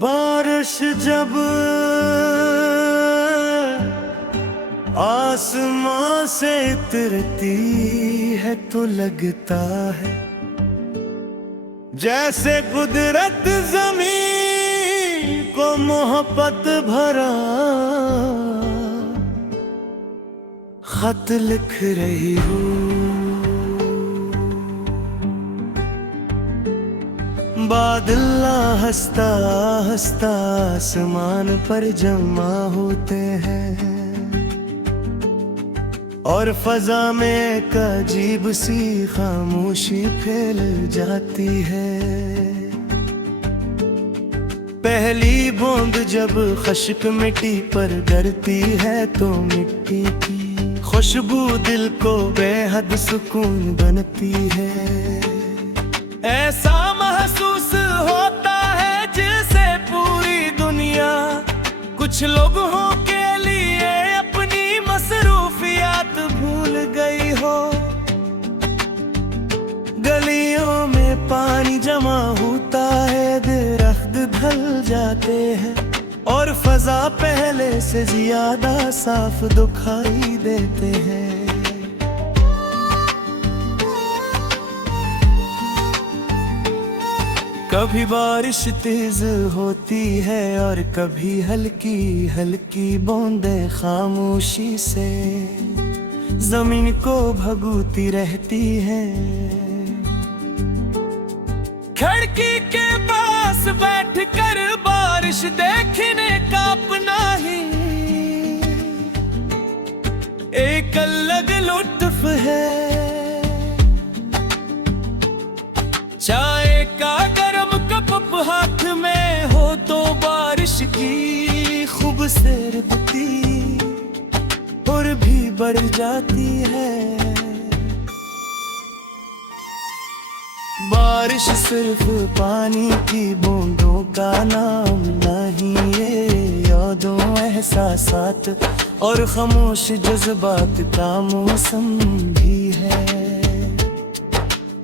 बारिश जब आसमां से उतरती है तो लगता है जैसे कुदरत जमीन को मोहब्बत भरा खत लिख रही हूँ। बादल हंसता हंसता आसमान पर जमा होते हैं और फजा में एक अजीब सी खामोशी फैल जाती है। पहली बूंद जब खश्क मिट्टी पर गिरती है तो मिट्टी की खुशबू दिल को बेहद सुकून बनती है। ऐसा महसूस होता है जैसे पूरी दुनिया कुछ लोगों के लिए अपनी मसरूफियात भूल गई हो। गलियों में पानी जमा होता है, दरख्त ढल जाते हैं और फजा पहले से ज्यादा साफ दिखाई देते हैं। कभी बारिश तेज होती है और कभी हल्की हल्की बूंदें खामोशी से जमीन को भगोती रहती हैं। खिड़की के पास बैठकर बारिश देखने का अपना ही एक अलग लुत्फ है। चाय का गरम कप हाथ में हो तो बारिश की खूबसूरती और भी बढ़ जाती है। बारिश सिर्फ पानी की बूंदों का नाम नहीं, ये यादों एहसासात और खामोश जज्बात का मौसम भी है।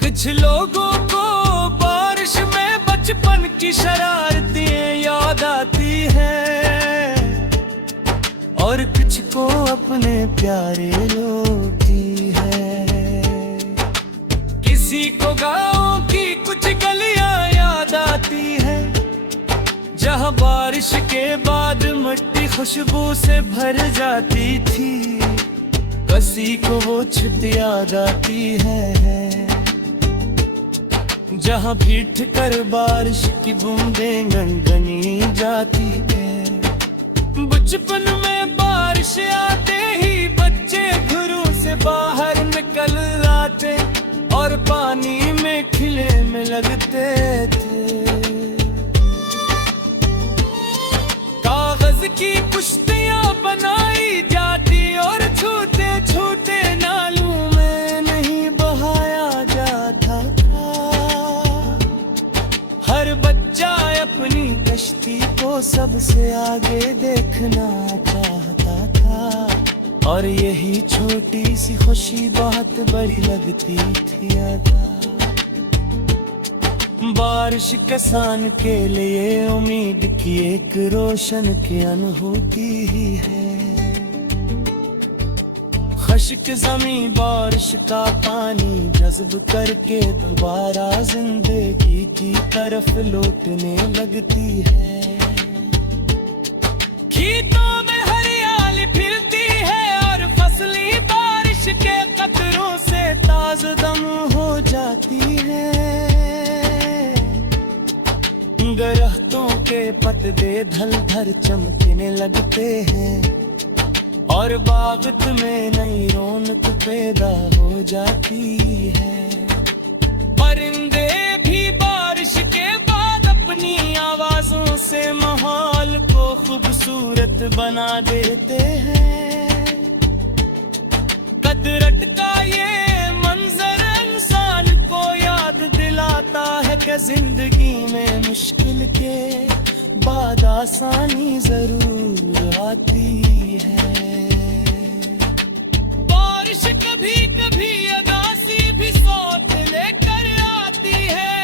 कुछ लोगों को बारिश में बचपन की शरारतें याद आती हैं और कुछ को अपने प्यारे लोग की है। किसी को गाँव की कुछ गलियां याद आती है जहां बारिश के बाद मिट्टी खुशबू से भर जाती थी। किसी को वो छुट्टी याद आती है जहां भीठ कर बारिश की बूंदें गनगनी जाती है। बचपन में बारिश आते ही बच्चे घरों से बाहर निकल आते और पानी में खिले में लगते थे। कागज की कुश्तियां बनाई जाती और छूटे छूटे नालों में नहीं बहाया जाता था। हर बच्चा अपनी कश्ती को सबसे आगे देखना चाहता था और यही छोटी सी खुशी बहुत बड़ी लगती थी। बारिश किसान के लिए उम्मीद की एक रोशन की अनुभूति ही है। खुश्क ज़मीं बारिश का पानी जज़्ब करके दोबारा जिंदगी की तरफ लौटने लगती है। खेतों में हरियाली फिरती है और फसलें बारिश के कतरों से ताज़दम हो जाती है। दरख्तों के पत्ते ढल चमकने लगते हैं और बागत में नई रौनक पैदा हो जाती है। परिंदे भी बारिश के बाद अपनी आवाजों से माहौल को खूबसूरत बना देते हैं। कुदरत का ये मंजर इंसान को याद दिलाता है कि जिंदगी में मुश्किल के बाद आसानी जरूर आती है। बारिश कभी कभी अगासी भी साथ लेकर आती है।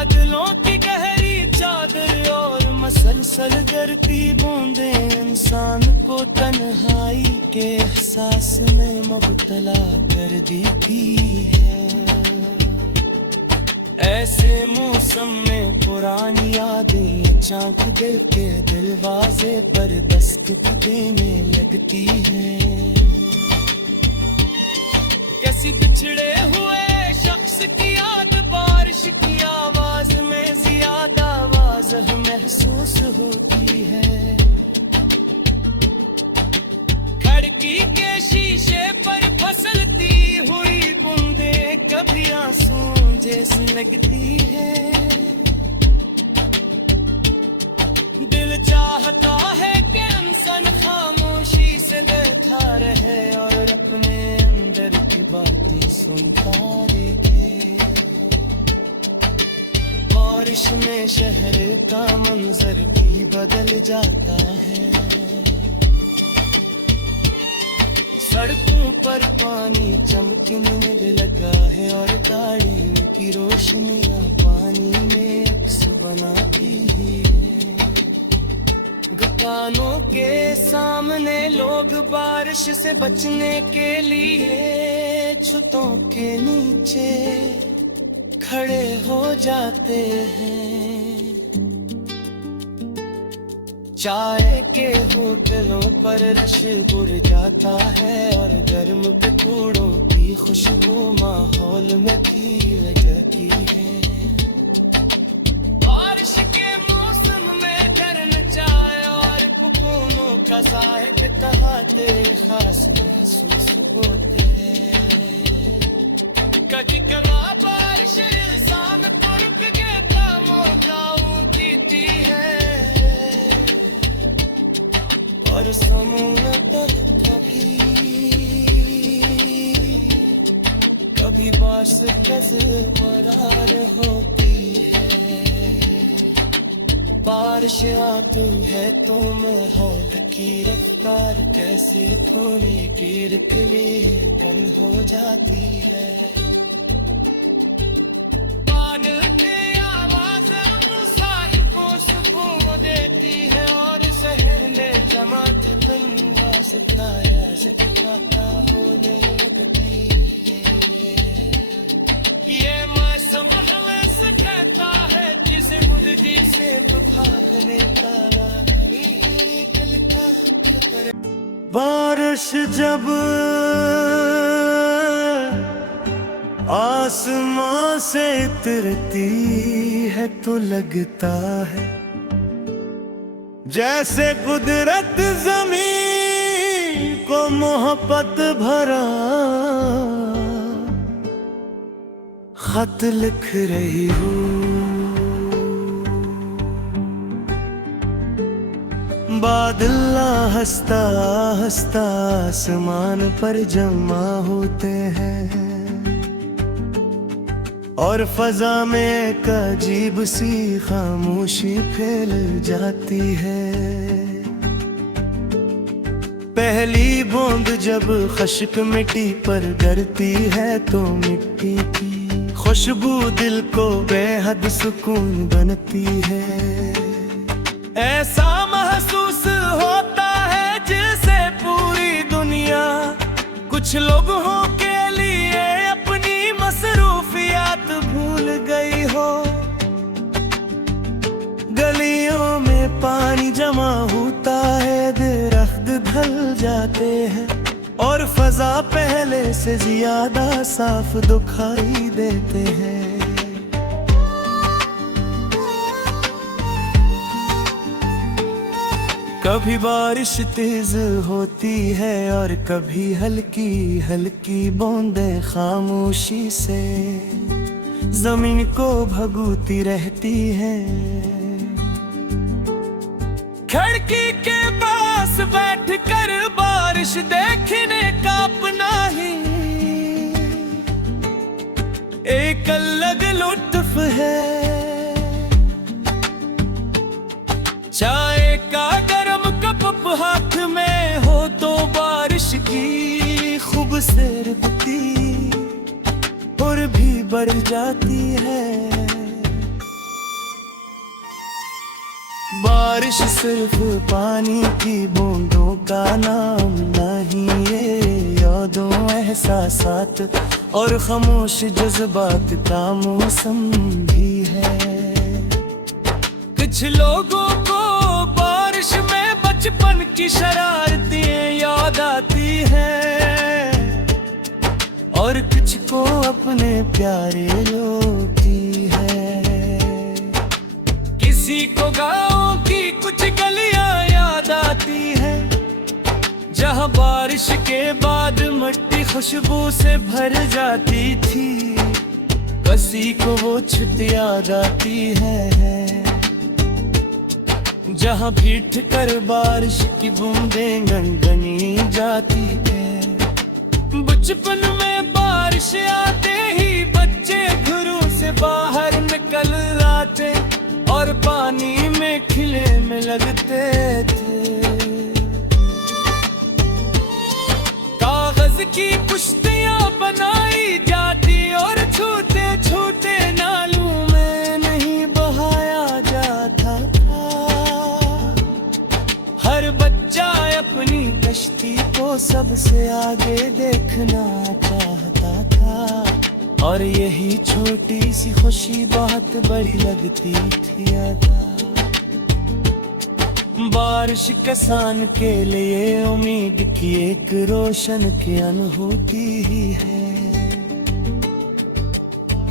बादलों की गहरी चादर और मसलसल गिरती बूंदें इंसान को तन्हाई के एहसास में मुब्तला कर देती है। ऐसे मौसम में पुरानी यादें अचानक दिल के दरवाजे पर दस्तक देने लगती है। कैसी बिछड़े हुए शख्स की याद बारिश की आवाज में ज्यादा वाज़ह महसूस होती है। खिड़की के शीशे पर फिसलती हुई बूंदें कभी आंसू जैसी लगती है। दिल चाहता है कि इंसान खामोशी से देखता रहे और अपने अंदर की बातें सुनता रहे। बारिश में शहर का मंजर भी बदल जाता है। सड़कों पर पानी चमकने लगा है और गाड़ियों की रोशनियां पानी में अक्स बनाती है। दुकानों के सामने लोग बारिश से बचने के लिए छतों के नीचे खड़े हो जाते हैं। चाय के होटलों पर रश उड़ जाता है और गर्म पकौड़ों की खुशबू माहौल में खिल जाती है। बारिश के मौसम में गर्म चाय और पकौड़ों का जायका तहाते खास महसूस होते हैं। कभी कभार बारिश इंसान को रुक के खामोश देती है और समुद्र कभी बारिश कज़बरार होती है। बारिश आती है तो माहौल की रफ्तार कैसे थोड़ी देर के लिए कम हो जाती है। पानी की आवाज़ मुसाहिब को सुकून देती है और शहर में जमा थकंगा सिखाता होने लगती है। ये मौसम हमें कहता है जिसे मुर्गी से भागने का दिल का करे। बारिश जब आसमां से उतरती है तो लगता है जैसे कुदरत ज़मीन को मोहब्बत भरा खत लिख रही हूँ। बादल हंसता हंसता आसमान पर जमा होते हैं और फजा में एक अजीब सी खामोशी फैल जाती है। पहली बूंद जब खश्क मिट्टी पर गिरती है तो मिट्टी की खुशबू दिल को बेहद सुकून बनती है। ऐसा महसूस होता है जैसे पूरी दुनिया कुछ लोगों के लिए अपनी मसरूफियात भूल गई हो। गलियों में पानी जमा होता है, दरख्त ढल जाते हैं और फजा पहले से ज्यादा साफ दिखाई देते हैं। कभी बारिश तेज होती है और कभी हल्की हल्की बूंदें खामोशी से जमीन को भगोती रहती हैं। खिड़की के पास बैठकर बारिश देखने का अपना ही एक अलग लुत्फ है। चाय का गरम कप हाथ में हो तो बारिश की खूबसूरती और भी बढ़ जाती है। बारिश सिर्फ पानी की बूंदों का नाम नहीं, ये यादों एहसासात और खामोश जज्बात का मौसम भी है। कुछ लोगों को बारिश में बचपन की शरारतें याद आती हैं, और कुछ को अपने प्यारे लोग की है। किसी को गाँव की कुछ गलियां याद आती हैं, जहाँ बारिश के बाद मिट्टी खुशबू से भर जाती थी। किसी को वो छुट्टी याद आती है, जहाँ भीठ कर बारिश की बूंदें गनगनी जाती है। बचपन में बारिश आते ही बच्चे घरों से बाहर निकल आते और पानी में खिले में लगते थे। कागज की पुश्तियां बनाई जाती और छूते छूते नालों में नहीं बहाया जाता था। हर बच्चा अपनी कश्ती को सबसे आगे देखना चाहता था, और यही छोटी सी खुशी बहुत बड़ी लगती थी अदा। बारिश किसान के लिए उम्मीद की एक रोशन की अनुभूति ही है।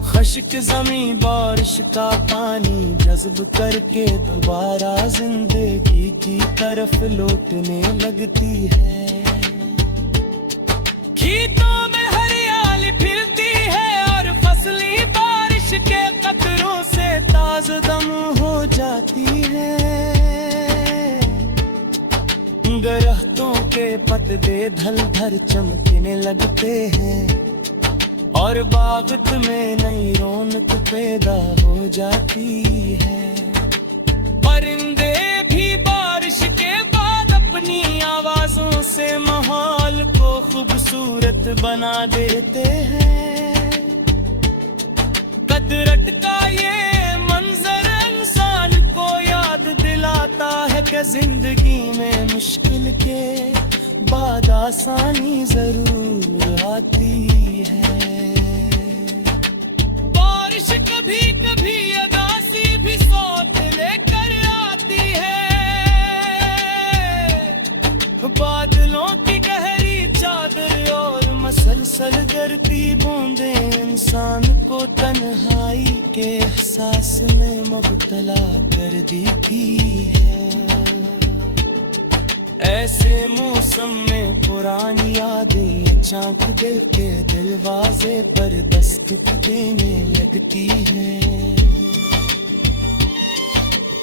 खुश्क ज़मीं बारिश का पानी जज़्ब करके दोबारा जिंदगी की तरफ लौटने लगती है। खेतों में हरियाली फिरती है और फसलें बारिश के कतरों से ताज़दम हो जाती है। दरख्तों के पत्ते ढल ढल चमकने लगते हैं और बागत में नई रौनक पैदा हो जाती है। परिंदे भी बारिश के बाद अपनी आवाजों से माहौल को खूबसूरत बना देते हैं। कुदरत का ये मंजर इंसान को याद दिलाता है कि जिंदगी में मुश्किल के बाद आसानी जरूर आती है। बारिश कभी कभी अगासी भी सौत लेकर आती है। बादलों की गहरी चादर और मसलसल गिरती बूंदें इंसान को तन्हाई के एहसास में मुब्तला कर देती है। ऐसे मौसम में पुरानी यादें अचानक दिल के दरवाजे पर दस्तक देने लगती हैं।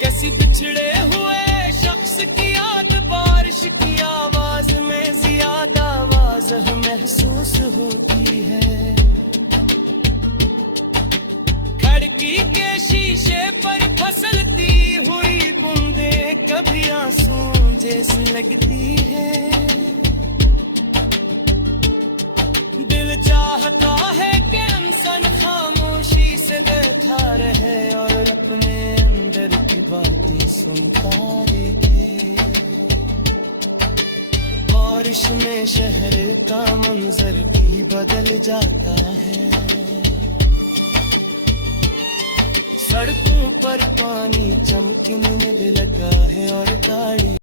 किसी बिछड़े हुए शख्स की याद बारिश की आवाज में ज्यादा वाज़ह महसूस होती है। खिड़की के शीशे पर फिसलती हुई बूंदें कभी आंसू जैसी लगती है। दिल चाहता है कि इंसान खामोशी से बैठा रहे और अपने अंदर की बातें सुनता रहे। बारिश में शहर का मंजर भी बदल जाता है। सड़कों पर पानी चमकने लगा है और गाड़ी